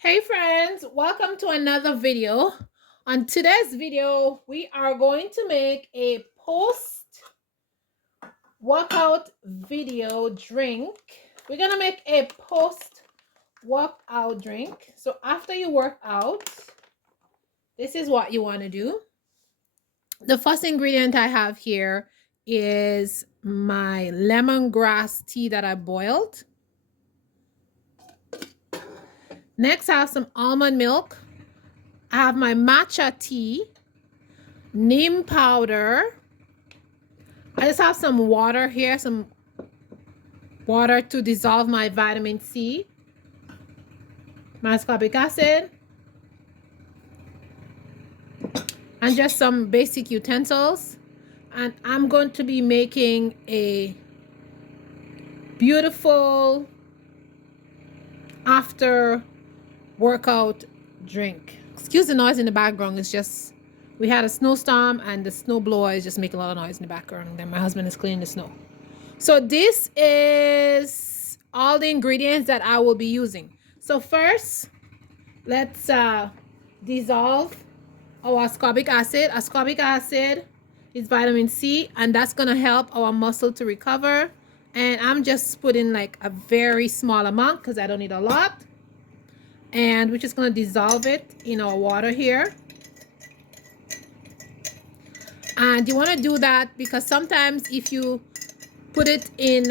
Hey friends, welcome to another video. On today's video, we are going to make a post workout video drink. We're gonna make a post workout drink. So after you work out, this is what you want to do. The first ingredient I have here is my lemongrass tea that I boiled. Next, I have some almond milk. I have my matcha tea, neem powder. I just have some water here, some water to dissolve my vitamin C, my ascorbic acid, and just some basic utensils. And I'm going to be making a beautiful after workout drink. Excuse the noise in the background. It's just we had a snowstorm and the snow blower is just making a lot of noise in the background. Then my husband is cleaning the snow. So this is all the ingredients that I will be using. So first, let's dissolve our ascorbic acid. Ascorbic acid is vitamin C, and that's gonna help our muscle to recover. And I'm just putting like a very small amount because I don't need a lot. And we're just going to dissolve it in our water here. And you want to do that because sometimes if you put it in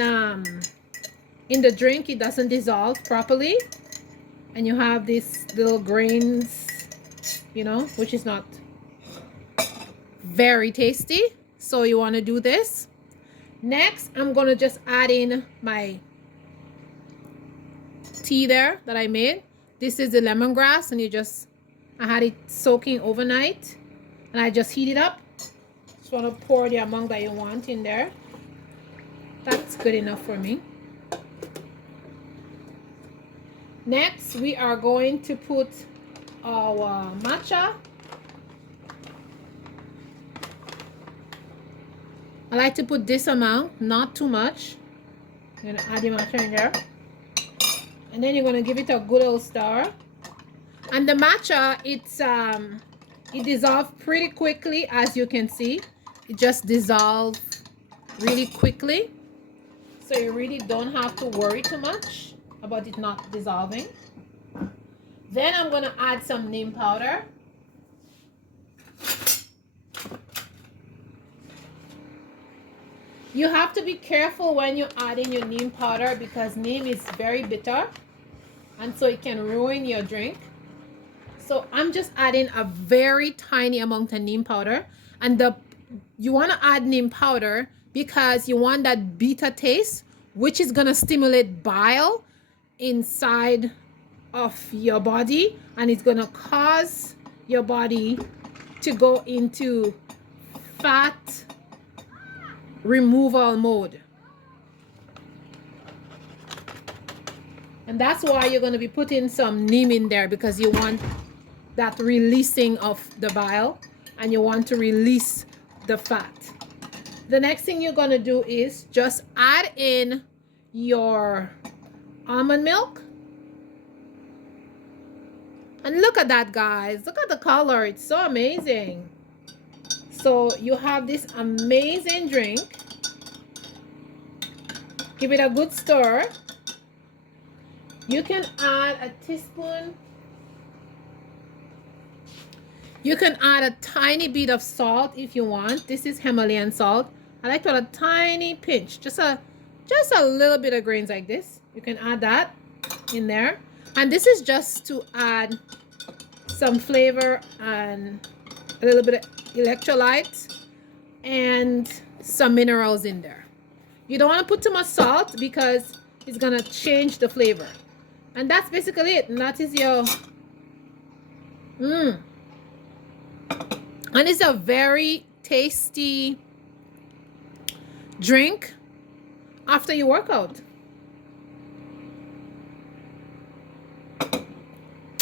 the drink, it doesn't dissolve properly. And you have these little grains, you know, which is not very tasty. So you want to do this. Next, I'm going to just add in my tea there that I made. This is the lemongrass, and I had it soaking overnight, and I just heat it up. Just want to pour the amount that you want in there. That's good enough for me. Next, we are going to put our matcha. I like to put this amount, not too much. I'm gonna add the matcha in there. And then you're gonna give it a good old stir. And the matcha, it dissolves pretty quickly, as you can see. It just dissolves really quickly. So you really don't have to worry too much about it not dissolving. Then I'm gonna add some neem powder. You have to be careful when you add in your neem powder because neem is very bitter. And so it can ruin your drink. So I'm just adding a very tiny amount of neem powder. And you want to add neem powder because you want that bitter taste, which is going to stimulate bile inside of your body. And it's going to cause your body to go into fat removal mode. And that's why you're going to be putting some neem in there, because you want that releasing of the bile and you want to release the fat. The next thing you're going to do is just add in your almond milk. And look at that, guys. Look at the color. It's so amazing. So you have this amazing drink. Give it a good stir. You can add a teaspoon. You can add a tiny bit of salt if you want. This is Himalayan salt. I like to add a tiny pinch, just a little bit of grains like this. You can add that in there. And this is just to add some flavor and a little bit of electrolyte and some minerals in there. You don't want to put too much salt because it's gonna change the flavor. And that's basically it. And that is your and it's a very tasty drink after you work out.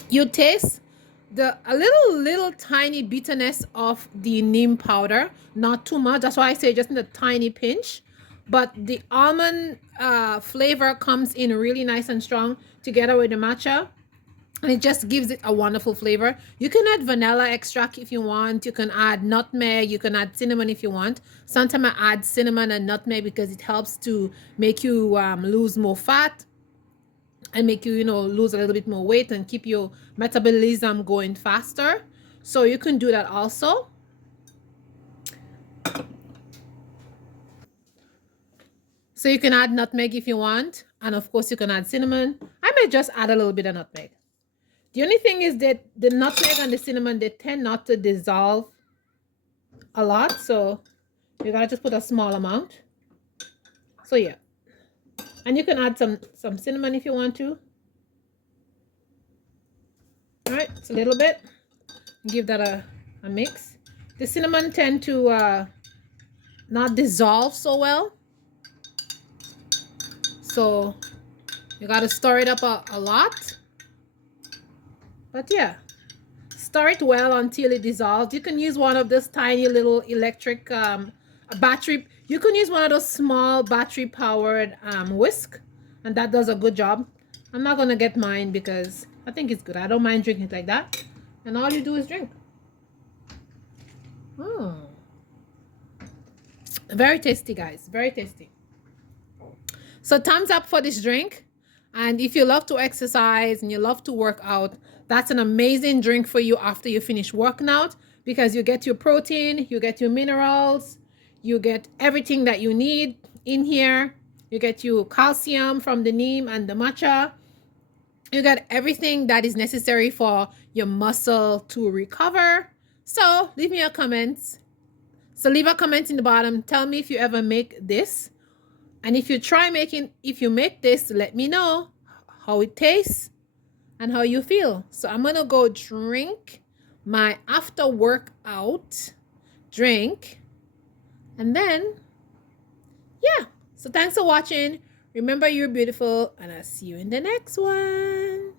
You taste a little tiny bitterness of the neem powder, not too much. That's why I say just in a tiny pinch. But the almond flavor comes in really nice and strong together with the matcha. And it just gives it a wonderful flavor. You can add vanilla extract if you want. You can add nutmeg. You can add cinnamon if you want. Sometimes I add cinnamon and nutmeg because it helps to make you lose more fat and make you, lose a little bit more weight and keep your metabolism going faster. So you can do that also. So you can add nutmeg if you want. And of course you can add cinnamon. I may just add a little bit of nutmeg. The only thing is that the nutmeg and the cinnamon, they tend not to dissolve a lot. So you gotta just put a small amount. So yeah. And you can add some cinnamon if you want to. All right, it's a little bit. Give that a mix. The cinnamon tend to not dissolve so well. So you gotta stir it up a lot. But yeah, stir it well until it dissolves. You can use one of those tiny little electric battery. You can use one of those small battery powered whisk, and that does a good job. I'm not gonna get mine because I think it's good. I don't mind drinking it like that. And all you do is drink. Very tasty, guys. Very tasty. So thumbs up for this drink. And if you love to exercise and you love to work out, that's an amazing drink for you after you finish working out, because you get your protein, you get your minerals, you get everything that you need in here. You get your calcium from the neem and the matcha. You get everything that is necessary for your muscle to recover. So leave me a comment. So leave a comment in the bottom. Tell me if you ever make this. And if you make this, let me know how it tastes and how you feel. So I'm gonna go drink my after workout drink. And then, yeah. So thanks for watching. Remember, you're beautiful, and I'll see you in the next one.